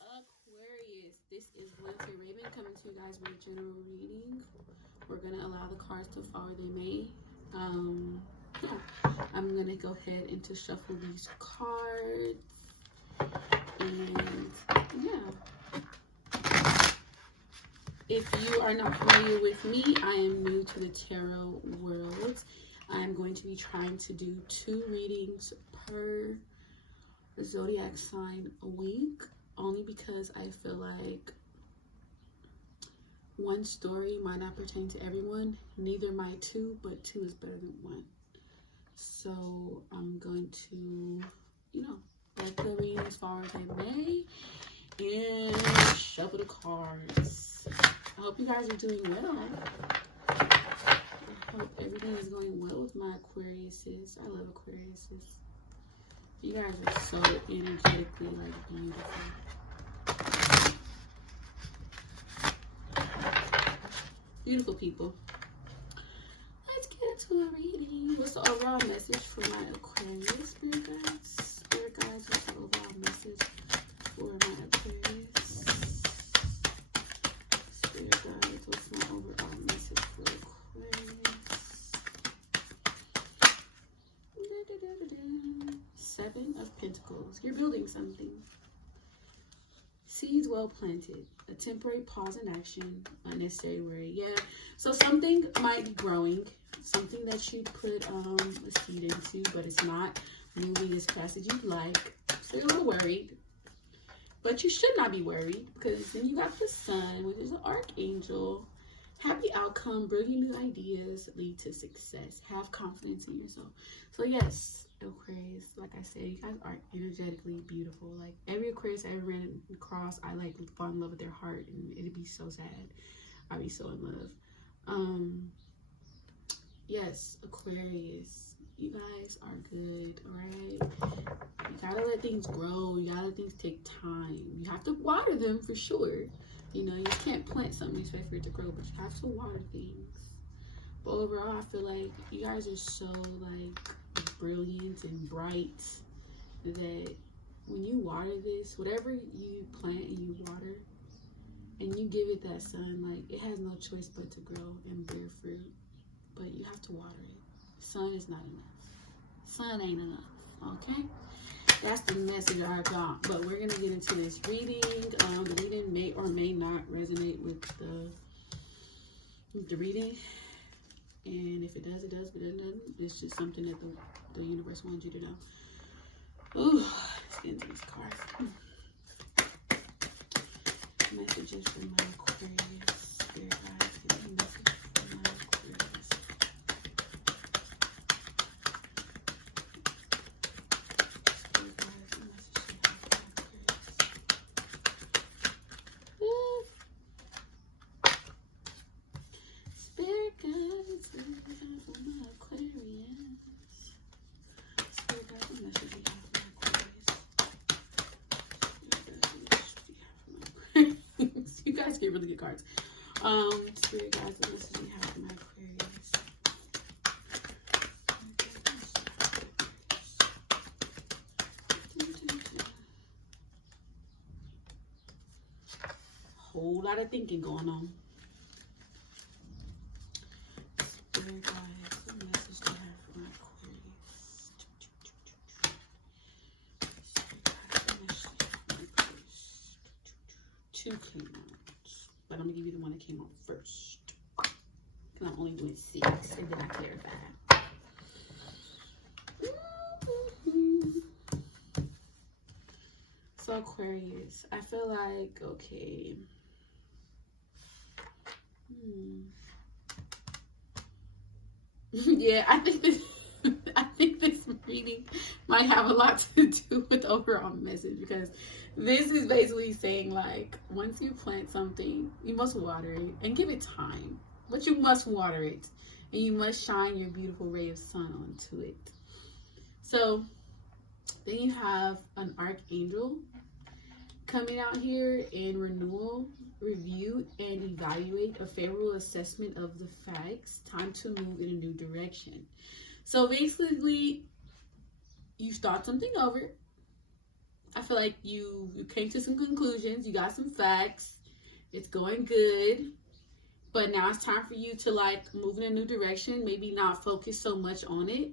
Aquarius, this is Wednesday Raven coming to you guys with a general reading. We're gonna allow the cards to fall where they may. I'm gonna go ahead and to shuffle these cards, and yeah. If you are not familiar with me, I am new to the tarot world. I'm going to be trying to do 2 readings per zodiac sign a week, only because I feel like one story might not pertain to everyone. Neither might 2, but 2 is better than 1. So I'm going to, let the readings fall as they may and shuffle the cards. I hope you guys are doing well. I hope everything is going well with my Aquariuses. I love Aquariuses. You guys are so energetically, beautiful. Beautiful people. Let's get into a reading. What's the overall message for my Aquarius, Spirit guides? Spirit guides, what's the overall message for my Aquarius? Spirit guides, what's my overall message for Aquarius? 7 of Pentacles. You're building something. Seeds well planted. A temporary pause in action. Unnecessary worry. Yeah. So something might be growing. Something that you put a seed into, but it's not moving as fast as you'd like. So you're a little worried. But you should not be worried, because then you got the Sun, which is an archangel. Happy outcome, brilliant new ideas lead to success. Have confidence in yourself. So yes, Aquarius, like I said, you guys are energetically beautiful. Like every Aquarius I ever ran across, I fall in love with their heart, and it'd be so sad. I'd be so in love. Yes, Aquarius, you guys are good, all right? You gotta let things grow. You gotta let things take time. You have to water them for sure. You can't plant something and expect for it to grow, but you have to water things. But overall, I feel like you guys are so brilliant and bright that when you water this, whatever you plant and you water and you give it that sun, it has no choice but to grow and bear fruit. But you have to water it. Sun is not enough. Sun ain't enough, okay? That's the message I got. But we're going to get into this reading. The reading may or may not resonate with the reading. And if it does, it does. But it doesn't. It's just something that the universe wants you to know. Ooh, let's get into these cards. Messages from my Aquarius. Spirit guides, give me a message from my Aquarius. Spirit guides, a message you have for my Aquarius. Ooh. Spirit guides, what you have for my Aquarius. Spirit guides, what message you have for my Aquarius. Spirit guides, what message you have for my Aquarius. You guys get really good cards. Spirit guides, what message you have for my Aquarius. Whole lot of thinking going on. Spirit guides, what message do you have for my Aquarius? Spirit guides, what message do you have for my Aquarius? 2 came out, but I'm gonna give you the one that came out first. Because I'm only doing 6, and then I clarify. So Aquarius, I feel like, okay. Yeah, I think this reading might have a lot to do with the overall message, because this is basically saying once you plant something, you must water it and give it time, but you must water it and you must shine your beautiful ray of sun onto it. So then you have an archangel coming out here in renewal, review, and evaluate a favorable assessment of the facts. Time to move in a new direction. So basically, you start something over. I feel like you came to some conclusions. You got some facts. It's going good. But now it's time for you to like move in a new direction. Maybe not focus so much on it.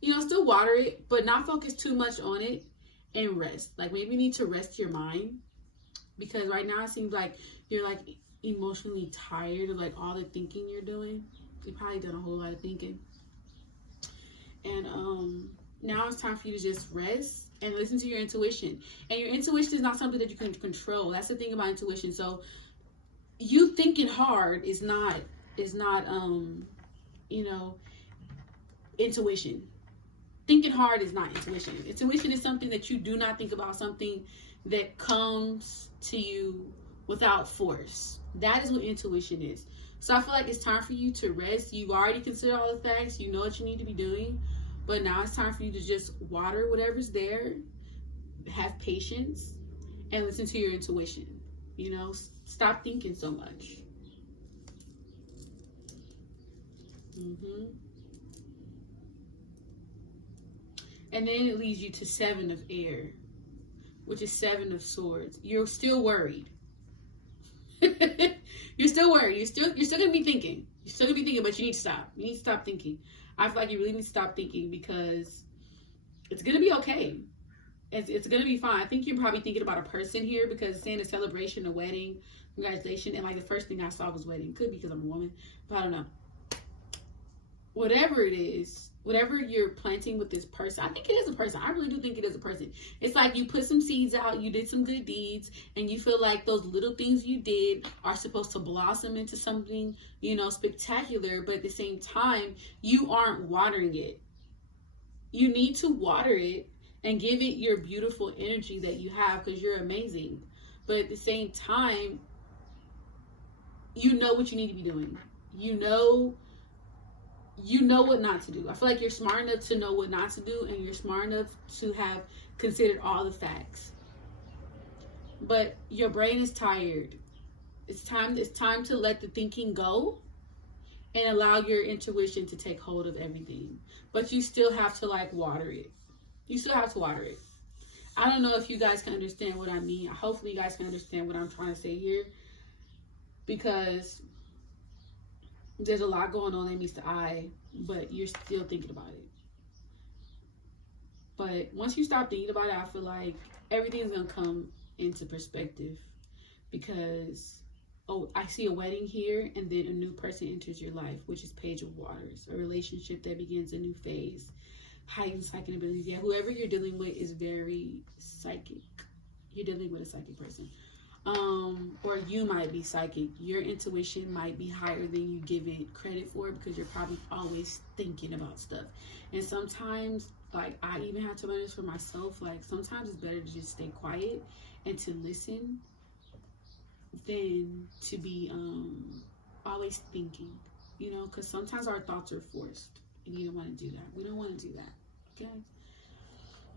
You know, still water it, but not focus too much on it, and rest. Like maybe you need to rest your mind, because right now it seems like you're like emotionally tired of like all the thinking you're doing. You've probably done a whole lot of thinking. And now it's time for you to just rest and listen to your intuition. And your intuition is not something that you can control. That's the thing about intuition. So you thinking hard is not you know, intuition. Thinking hard is not intuition. Intuition is something that you do not think about, something that comes to you without force. That is what intuition is. So I feel like it's time for you to rest. You've already considered all the facts. You know what you need to be doing. But now it's time for you to just water whatever's there. Have patience. And listen to your intuition. You know, stop thinking so much. And then it leads you to 7 of air, which is 7 of swords. You're still worried. You're still worried. You're still gonna be thinking. You're still gonna be thinking, but you need to stop. You need to stop thinking. I feel like you really need to stop thinking, because it's gonna be okay. It's gonna be fine. I think you're probably thinking about a person here, because it's saying a celebration, a wedding, congratulations, and like the first thing I saw was wedding. Could be because I'm a woman, but I don't know. Whatever it is, whatever you're planting with this person, I think it is a person. I really do think it is a person. It's like you put some seeds out, you did some good deeds, and you feel like those little things you did are supposed to blossom into something, you know, spectacular. But at the same time, you aren't watering it. You need to water it and give it your beautiful energy that you have, because you're amazing. But at the same time, you know what you need to be doing. You know what not to do. I feel like you're smart enough to know what not to do, and you're smart enough to have considered all the facts. But your brain is tired. It's time to let the thinking go and allow your intuition to take hold of everything. But you still have to like water it. You still have to water it. I don't know if you guys can understand what I mean. Hopefully you guys can understand what I'm trying to say here, because there's a lot going on that meets the eye, but you're still thinking about it. But once you stop thinking about it, I feel like everything's going to come into perspective, because, oh, I see a wedding here, and then a new person enters your life, which is Page of Waters, a relationship that begins a new phase, heightened psychic abilities. Yeah, whoever you're dealing with is very psychic. You're dealing with a psychic person. Or you might be psychic. Your intuition might be higher than you give it credit for, because you're probably always thinking about stuff. And sometimes, like, I even have to learn this for myself, like, sometimes it's better to just stay quiet and to listen than to be always thinking, you know, because sometimes our thoughts are forced, and you don't want to do that. We don't want to do that. Okay,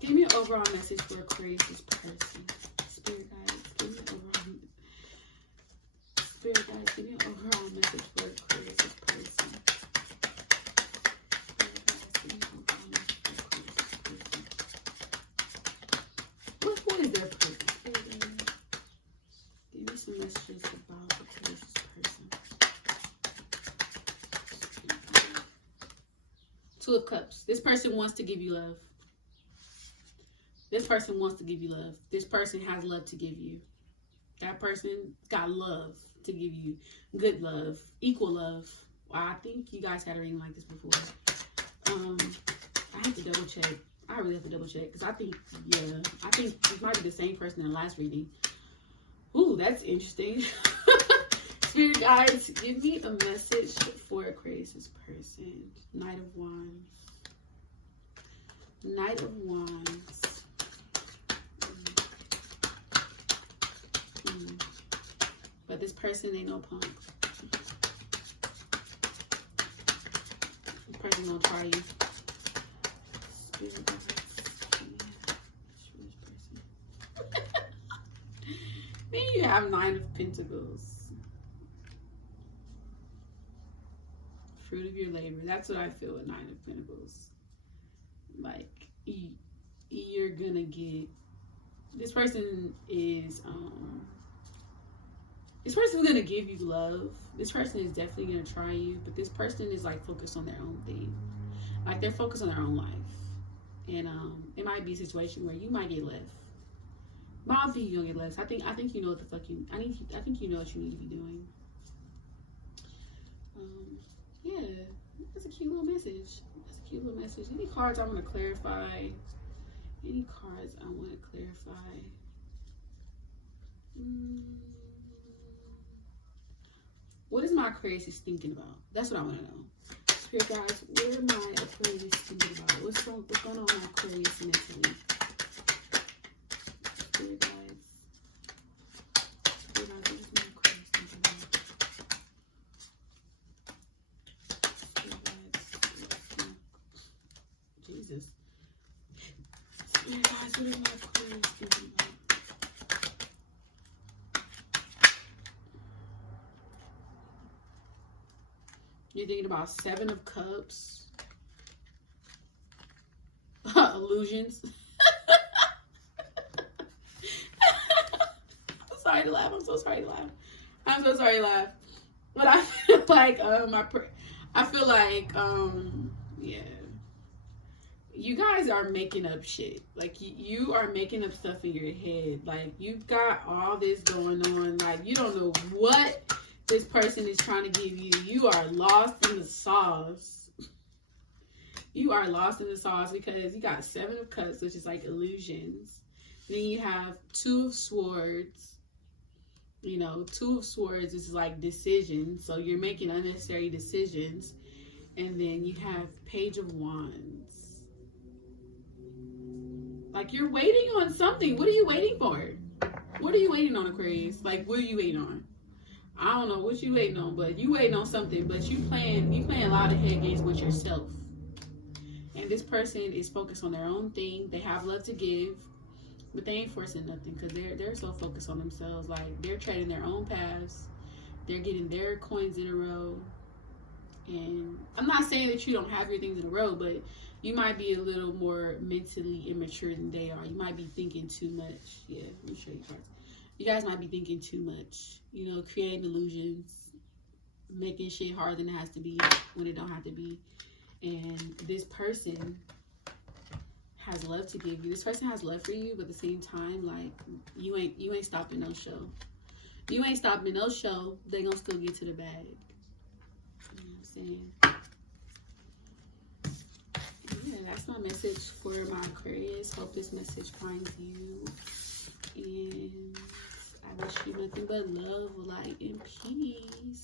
give me an overall message for Aquarius' person. Spirit guides, give me an overall. Spirit guides, give me an overall message for Aquarius' person. What is their purpose? Give me some messages about Aquarius' person. 2 of Cups. This person wants to give you love. This person wants to give you love. This person has love to give you. That person got love to give you. Good love. Equal love. Well, I think you guys had a reading like this before. I have to double check. I really have to double check, because I think it might be the same person in the last reading. Ooh, that's interesting. Spirit guides, give me a message for Aquarius' person. Knight of Wands. Knight of Wands. But this person ain't no punk. This person gonna try you. Spirit guides. Then you have 9 of Pentacles. Fruit of your labor. That's what I feel with 9 of Pentacles. Like, you're gonna get This person is gonna give you love. This person is definitely gonna try you, but this person is like focused on their own thing. Like they're focused on their own life. And it might be a situation where you might get left. But I don't think you're gonna get left. I think you know what the fuck you I think you know what you need to be doing. Yeah, that's a cute little message. That's a cute little message. Any cards I want to clarify? Any cards I want to clarify? What is my Aquarius is thinking about? That's what I want to know. Spirit guys, what are my Aquarius thinking about? What's going on with my Aquarius mentally? Spirit guys. Spirit guys, what is my Aquarius thinking about? Spirit guys, Jesus. Spirit guys, what is my Aquarius thinking about? You're thinking about 7 of Cups. Illusions. I'm sorry to laugh. I'm so sorry to laugh. I'm so sorry to laugh. But I feel like, yeah. You guys are making up shit. Like, you are making up stuff in your head. Like, you've got all this going on. Like, you don't know what this person is trying to give you. You are lost in the sauce. You are lost in the sauce because you got 7 of Cups, which is like illusions. Then you have 2 of Swords. You know, 2 of Swords is like decisions. So you're making unnecessary decisions. And then you have Page of Wands. Like, you're waiting on something. What are you waiting for? What are you waiting on, Aquarius? Like, what are you waiting on? I don't know what you waiting on, but you waiting on something. But you playing a lot of head games with yourself. And this person is focused on their own thing. They have love to give, but they ain't forcing nothing because they're so focused on themselves. Like, they're treading their own paths. They're getting their coins in a row. And I'm not saying that you don't have your things in a row, but you might be a little more mentally immature than they are. You might be thinking too much. Yeah, let me show you cards. You guys might be thinking too much, you know, creating illusions, making shit harder than it has to be when it don't have to be. And this person has love to give you. This person has love for you, but at the same time, like, you ain't stopping no show. You ain't stopping no show. They gonna still get to the bag. You know what I'm saying? Yeah, that's my message for my Aquarius. Hope this message finds you. And I wish you nothing but love, light, and peace.